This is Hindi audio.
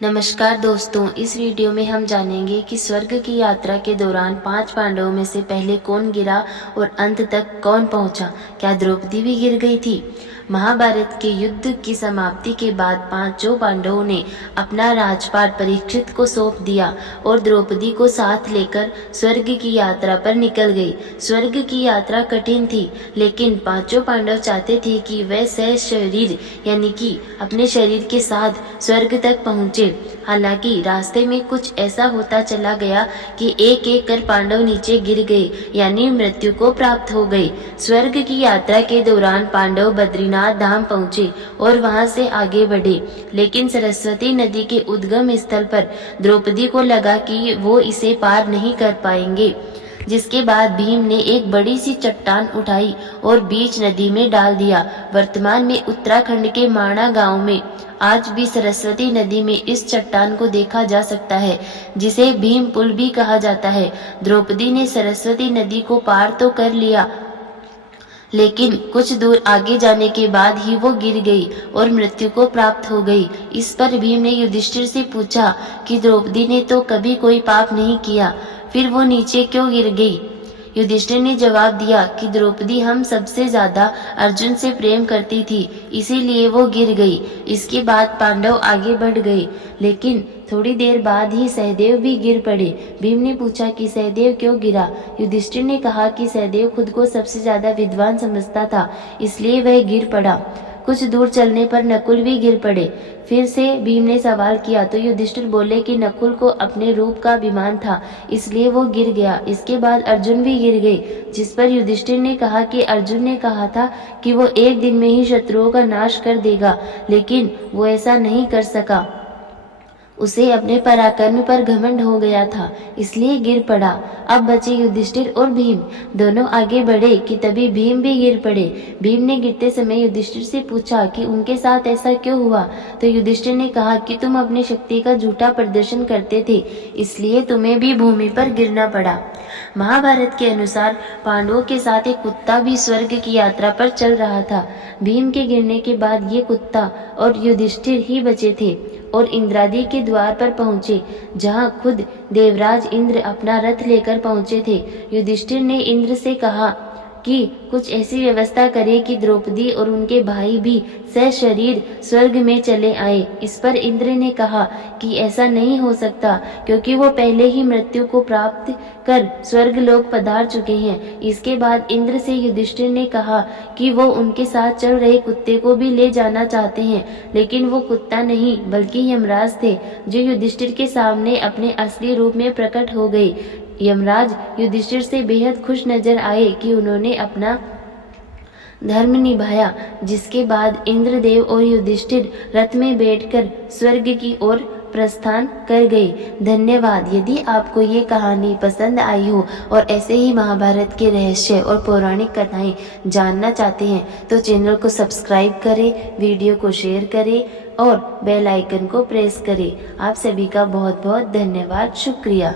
नमस्कार दोस्तों, इस वीडियो में हम जानेंगे कि स्वर्ग की यात्रा के दौरान 5 पांडवों में से पहले कौन गिरा और अंत तक कौन पहुंचा। क्या द्रौपदी भी गिर गई थी? महाभारत के युद्ध की समाप्ति के बाद पांचों पांडवों ने अपना राजपाट परीक्षित को सौंप दिया और द्रौपदी को साथ लेकर स्वर्ग की यात्रा पर निकल गई। स्वर्ग की यात्रा कठिन थी, लेकिन पांचों पांडव चाहते थे कि वे सशरीर यानी कि अपने शरीर के साथ स्वर्ग तक पहुँचे। हालांकि रास्ते में कुछ ऐसा होता चला गया कि एक एक कर पांडव नीचे गिर गए, यानी मृत्यु को प्राप्त हो गए। स्वर्ग की यात्रा के दौरान पांडव बद्रीनाथ धाम पहुँचे और वहां से आगे बढ़े, लेकिन सरस्वती नदी के उद्गम स्थल पर द्रौपदी को लगा कि वो इसे पार नहीं कर पाएंगे, जिसके बाद भीम ने एक बड़ी सी चट्टान उठाई और बीच नदी में डाल दिया। वर्तमान में उत्तराखंड के माणा गांव में आज भी सरस्वती नदी में इस चट्टान को देखा जा सकता है, जिसे भीम पुल भी कहा जाता है। द्रौपदी ने सरस्वती नदी को पार तो कर लिया, लेकिन कुछ दूर आगे जाने के बाद ही वो गिर गई और मृत्यु को प्राप्त हो गई। इस पर भीम ने युधिष्ठिर से पूछा कि द्रौपदी ने तो कभी कोई पाप नहीं किया, फिर वो नीचे क्यों गिर गई? युधिष्ठिर ने जवाब दिया कि द्रौपदी हम सबसे ज्यादा अर्जुन से प्रेम करती थी, इसीलिए वो गिर गई। इसके बाद पांडव आगे बढ़ गए, लेकिन थोड़ी देर बाद ही सहदेव भी गिर पड़े। भीम ने पूछा कि सहदेव क्यों गिरा? युधिष्ठिर ने कहा कि सहदेव खुद को सबसे ज्यादा विद्वान समझता था, इसलिए वह गिर पड़ा। कुछ दूर चलने पर नकुल भी गिर पड़े। फिर से भीम ने सवाल किया तो युधिष्ठिर बोले कि नकुल को अपने रूप का अभिमान था, इसलिए वो गिर गया। इसके बाद अर्जुन भी गिर गए, जिस पर युधिष्ठिर ने कहा कि अर्जुन ने कहा था कि वो एक दिन में ही शत्रुओं का नाश कर देगा, लेकिन वो ऐसा नहीं कर सका। उसे अपने पराक्रम पर घमंड हो गया था, इसलिए गिर पड़ा। अब बचे युधिष्ठिर और भीम। दोनों आगे बढ़े कि तभी भीम भी गिर पड़े। भीम ने गिरते समय युधिष्ठिर से पूछा कि उनके साथ ऐसा क्यों हुआ, तो युधिष्ठिर ने कहा कि तुम अपनी शक्ति का झूठा प्रदर्शन करते थे, इसलिए तुम्हें भी भूमि पर गिरना पड़ा। महाभारत के अनुसार पांडवों के साथ एक कुत्ता भी स्वर्ग की यात्रा पर चल रहा था। भीम के गिरने के बाद ये कुत्ता और युधिष्ठिर ही बचे थे और इंद्रादी के द्वार पर पहुंचे, जहां खुद देवराज इंद्र अपना रथ लेकर पहुंचे थे। युधिष्ठिर ने इंद्र से कहा कि कुछ ऐसी व्यवस्था करे कि द्रौपदी और उनके भाई भी सशरीर स्वर्ग में चले आए। इस पर इंद्र ने कहा कि ऐसा नहीं हो सकता, क्योंकि वो पहले ही मृत्यु को प्राप्त कर स्वर्ग लोक पधार चुके हैं। इसके बाद इंद्र से युधिष्ठिर ने कहा कि वो उनके साथ चल रहे कुत्ते को भी ले जाना चाहते हैं, लेकिन वो कुत्ता नहीं बल्कि यमराज थे, जो युधिष्ठिर के सामने अपने असली रूप में प्रकट हो गए। यमराज युधिष्ठिर से बेहद खुश नजर आए कि उन्होंने अपना धर्म निभाया, जिसके बाद इंद्रदेव और युधिष्ठिर रथ में बैठकर स्वर्ग की ओर प्रस्थान कर गए। धन्यवाद। यदि आपको ये कहानी पसंद आई हो और ऐसे ही महाभारत के रहस्य और पौराणिक कथाएं जानना चाहते हैं तो चैनल को सब्सक्राइब करें, वीडियो को शेयर करें और बेल आइकन को प्रेस करें। आप सभी का बहुत बहुत धन्यवाद, शुक्रिया।